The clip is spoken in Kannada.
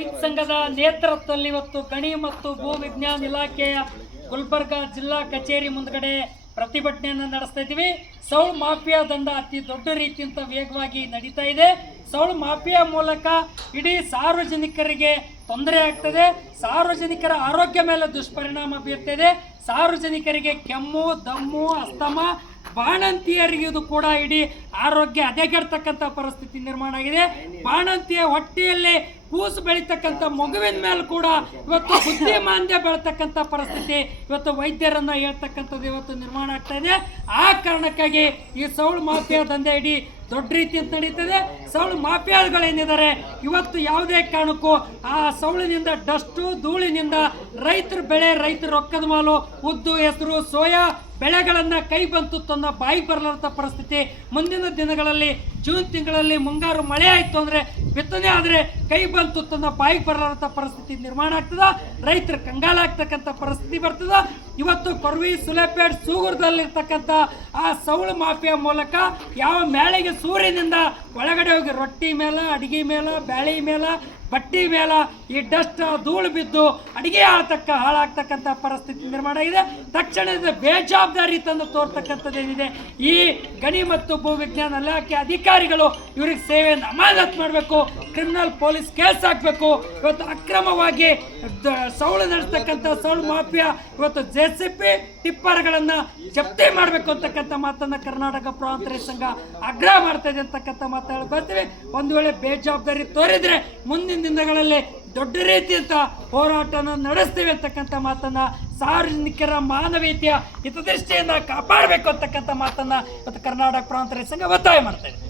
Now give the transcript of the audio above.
ರೈತ ಸಂಘದ ನೇತೃತ್ವದಲ್ಲಿ ಇವತ್ತು ಗಣಿ ಮತ್ತು ಭೂ ವಿಜ್ಞಾನ ಇಲಾಖೆಯ ಗುಲ್ಬರ್ಗಾ ಜಿಲ್ಲಾ ಕಚೇರಿ ಮುಂದ್ಗಡೆ ಪ್ರತಿಭಟನೆಯನ್ನು ನಡೆಸ್ತಾ ಇದ್ದೀವಿ. ಸೌಳು ಮಾಫಿಯಾ ದಂಡ ಅತಿ ದೊಡ್ಡ ರೀತಿಯಿಂದ ವೇಗವಾಗಿ ನಡೀತಾ ಇದೆ. ಸೌಳು ಮಾಫಿಯಾ ಮೂಲಕ ಇಡೀ ಸಾರ್ವಜನಿಕರಿಗೆ ತೊಂದರೆ ಆಗ್ತದೆ. ಸಾರ್ವಜನಿಕರ ಆರೋಗ್ಯ ಮೇಲೆ ದುಷ್ಪರಿಣಾಮ ಬೀರ್ತಿದೆ. ಸಾರ್ವಜನಿಕರಿಗೆ ಕೆಮ್ಮು, ದಮ್ಮು, ಅಸ್ತಮ, ಬಾಣಂತಿಯರಿಗೂ ಕೂಡ ಇಡೀ ಆರೋಗ್ಯ ಹದಗೆಡ್ತಕ್ಕಂಥ ಪರಿಸ್ಥಿತಿ ನಿರ್ಮಾಣ ಆಗಿದೆ. ಬಾಣಂತಿಯ ಹೊಟ್ಟೆಯಲ್ಲಿ ಕೂಸು ಬೆಳೀತಕ್ಕಂಥ ಮಗುವಿನ ಮೇಲೆ ಕೂಡ ಇವತ್ತು ಬುದ್ಧಿಮಾಂದ್ಯ ಬೆಳತಕ್ಕಂಥ ಪರಿಸ್ಥಿತಿ ಇವತ್ತು ವೈದ್ಯರನ್ನ ಹೇಳ್ತಕ್ಕಂಥದ್ದು ಇವತ್ತು ನಿರ್ಮಾಣ ಆಗ್ತಾ ಇದೆ. ಆ ಕಾರಣಕ್ಕಾಗಿ ಈ ಸೌಳು ಮಾಫಿಯಾ ದಂಧೆ ಇಡೀ ದೊಡ್ಡ ರೀತಿಯಿಂದ ನಡೀತದೆ. ಸೌಳು ಮಾಫಿಯಾಗಳೇನಿದ್ದಾರೆ ಇವತ್ತು ಯಾವುದೇ ಕಾರಣಕ್ಕೂ ಆ ಸೌಳಿನಿಂದ ಡಸ್ಟು ಧೂಳಿನಿಂದ ರೈತರ ಬೆಳೆ, ರೈತರ ರೊಕ್ಕದ ಮಾಲು, ಉದ್ದು, ಹೆಸರು, ಸೋಯಾ ಬೆಳೆಗಳನ್ನು ಕೈ ಬಂತು ತನ್ನ ಬಾಯಿ ಬರಲಾರದ ಪರಿಸ್ಥಿತಿ. ಮುಂದಿನ ದಿನಗಳಲ್ಲಿ ಜೂನ್ ತಿಂಗಳಲ್ಲಿ ಮುಂಗಾರು ಮಳೆ ಆಯಿತು ಅಂದರೆ ಬಿತ್ತನೆ ಆದರೆ ಕೈ ಬಂತು ತನ್ನ ಬಾಯಿಗೆ ಬರಲಾರದ ಪರಿಸ್ಥಿತಿ ನಿರ್ಮಾಣ ಆಗ್ತದ. ರೈತರು ಕಂಗಾಲಾಗ್ತಕ್ಕಂಥ ಪರಿಸ್ಥಿತಿ ಬರ್ತದ. ಇವತ್ತು ಕೊರ್ವಿ, ಸುಲೆಪೇಟ್, ಸೂಗೂರದಲ್ಲಿರ್ತಕ್ಕಂಥ ಆ ಸೌಳು ಮಾಫಿಯಾ ಮೂಲಕ ಯಾವ ಮೇಳೆಗೆ ಸೂರ್ಯನಿಂದ ಒಳಗಡೆ ಹೋಗಿ ರೊಟ್ಟಿ ಮೇಲೆ, ಅಡಿಗೆ ಮೇಲೆ, ಬ್ಯಾಳಿ ಮೇಲೆ, ಬಟ್ಟಿ ಮೇಲೆ ಈ ಡಸ್ಟ್ ಧೂಳು ಬಿದ್ದು ಅಡಿಗೆ ಹಾಳಾಗ್ತಕ್ಕಂಥ ಪರಿಸ್ಥಿತಿ ನಿರ್ಮಾಣ ಆಗಿದೆ. ತಕ್ಷಣದ ಬೇಜವಾಬ್ದಾರಿ ತಂದು ತೋರ್ತಕ್ಕಂಥದ್ದೇನಿದೆ, ಈ ಗಣಿ ಮತ್ತು ಭೂ ವಿಜ್ಞಾನ ಇಲಾಖೆ ಅಧಿಕಾರಿಗಳು ಇವ್ರಿಗೆ ಸೇವೆಯನ್ನು ಅಮಾನತ್ ಮಾಡಬೇಕು, ಕ್ರಿಮಿನಲ್ ಪೊಲೀಸ್ ಕೇಸ್ ಹಾಕಬೇಕು. ಇವತ್ತು ಅಕ್ರಮವಾಗಿ ಸೌಳು ನಡೆಸ್ತಕ್ಕಂಥ ಸೌಳು ಮಾಫಿಯಾ ಇವತ್ತು JCB ಟಿಪ್ಪರ್ಗಳನ್ನು ಜಪ್ತಿ ಮಾಡಬೇಕು ಅಂತಕ್ಕಂಥ ಮಾತನ್ನು ಕರ್ನಾಟಕ ಪ್ರಾಂತ ರೈತ ಸಂಘ ಆಗ್ರಹ ಮಾಡ್ತಾ ಇದೆ ಅಂತಕ್ಕಂಥ ಮಾತಾಡಿ ಬರ್ತೀವಿ. ಒಂದು ವೇಳೆ ಬೇಜವಾಬ್ದಾರಿ ತೋರಿದ್ರೆ ಮುಂದಿನ ದಿನಗಳಲ್ಲಿ ದೊಡ್ಡ ರೀತಿಯಂತ ಹೋರಾಟನ ನಡೆಸ್ತೀವಿ ಅಂತಕ್ಕಂಥ ಮಾತನ್ನ, ಸಾರ್ವಜನಿಕರ ಮಾನವೀಯತೆಯ ಹಿತದೃಷ್ಟಿಯಿಂದ ಕಾಪಾಡಬೇಕು ಅಂತಕ್ಕಂಥ ಮಾತನ್ನ ಇವತ್ತು ಕರ್ನಾಟಕ ಪ್ರಾಂತ ರೈತ ಸಂಘ ಒತ್ತಾಯ ಮಾಡ್ತಾ ಇದೆ.